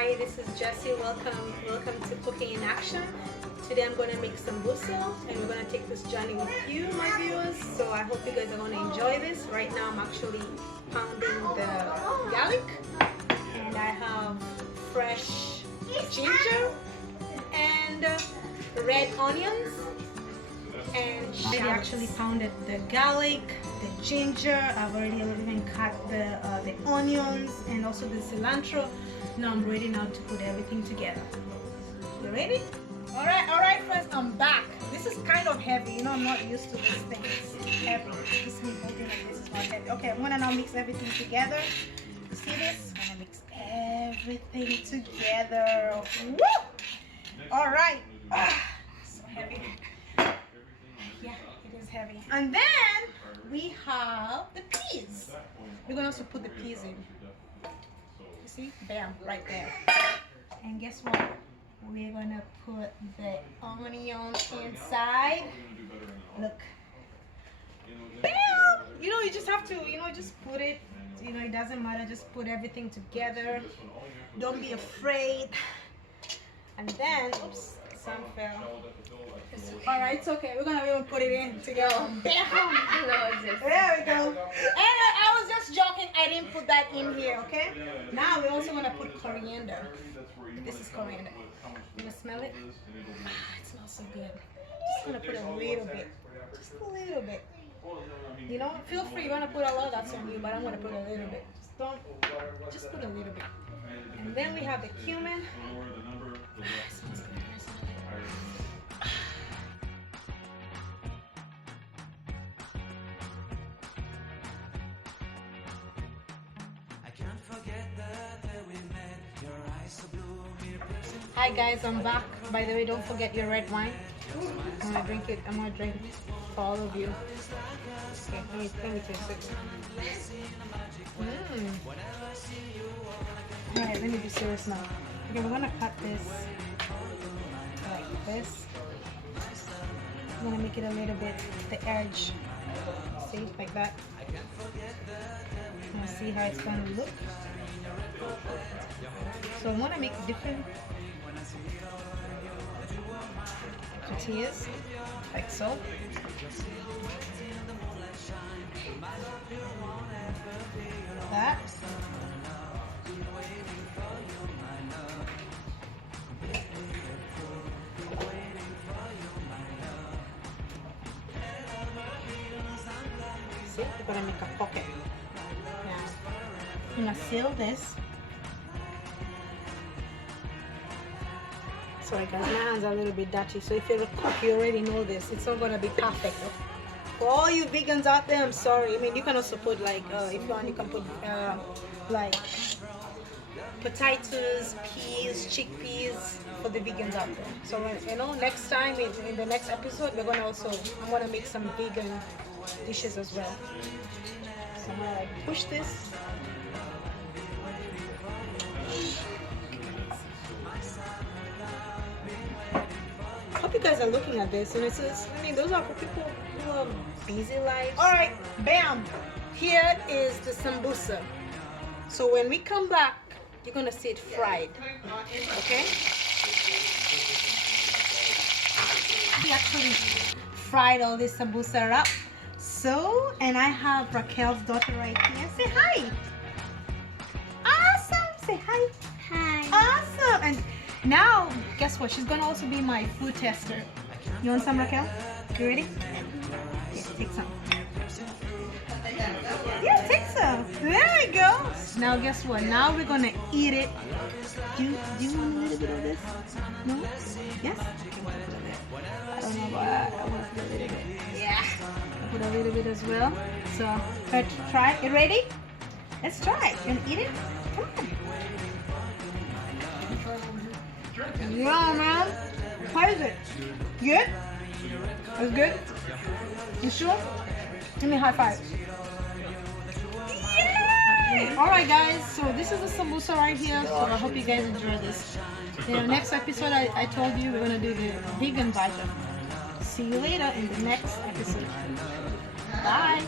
Hi, this is Jessie. Welcome to Cooking in Action. Today I'm going to make sambusa and we're going to take this journey with you, my viewers. So I hope you guys are going to enjoy this. Right now I'm actually pounding the garlic and I have fresh ginger and red onions. And I actually pounded the garlic, the ginger. I've already even cut the onions and also the cilantro. Now I'm ready now to put everything together. You ready? All right, friends, I'm back. This is kind of heavy. You know, I'm not used to these things. It's heavy. This me holding like this is not heavy. Okay, I'm gonna now mix everything together. You see this? I'm gonna mix everything together. Woo! All right. So heavy. Yeah, it is heavy. And then we have the peas. We're gonna also put the peas in. You see? Bam, right there. And guess what? We're gonna put the onions inside. Look. Bam! You know, you just have to, just put it. It doesn't matter. Just put everything together. Don't be afraid. And then, oops, some fell. Alright, it's okay. We're gonna even put it in together. Bam! There we go. And I was just joking. I didn't put that in here, okay? Now we're also gonna put coriander. This is coriander. You gonna smell it? It smells so good. Just gonna put a little bit. Just a little bit. You know, feel free. You wanna put a lot, that's on you, but I'm gonna put a little bit. Just put a little bit. And then we have the cumin. It smells good. Hi guys, I'm back. By the way, don't forget your red wine. I'm gonna drink it. I'm gonna drink for all of you. Okay, let me taste it. Alright, let me be serious now. Okay, we're gonna cut this like this. I'm gonna make it a little bit the edge. See, like that. I'm gonna see how it's gonna look. So I want to make different tortillas, like so. That. See, we're gonna make a pocket. Now, I'm gonna seal this. Sorry guys, my hands are a little bit dirty, so if you're a cook, you already know this. It's not gonna be perfect. For all you vegans out there, I'm sorry. I mean, you can also put like, if you want, you can put like potatoes, peas, chickpeas for the vegans out there. So next time in the next episode, I'm gonna make some vegan dishes as well. So I'm gonna like push this. I hope you guys are looking at this, and it says, I mean, those are for people who have busy lives. All right, bam. Here is the sambusa. So when we come back, you're gonna see it fried. Okay? We actually fried all this sambusa up. So, and I have Raquel's daughter right here. Say hi. Awesome. Say hi. Hi. Awesome. And now, guess what? She's gonna also be my food tester. You want some, Raquel? You ready? Yeah, take some. Yeah, take some. There we go. Now, guess what? Now we're gonna eat it. Do you want a little bit of this? No? Yes? I don't know about that. I want to put a little bit. Yeah. I'll put a little bit as well. So, let's try. You ready? Let's try. You wanna eat it? Come on. Yeah, man. How is it? Good? It's good? You sure? Give me a high five. Yay! Alright guys, so this is the sambusa right here. So I hope you guys enjoy this. Next episode, I told you we're going to do the vegan version. See you later in the next episode. Bye.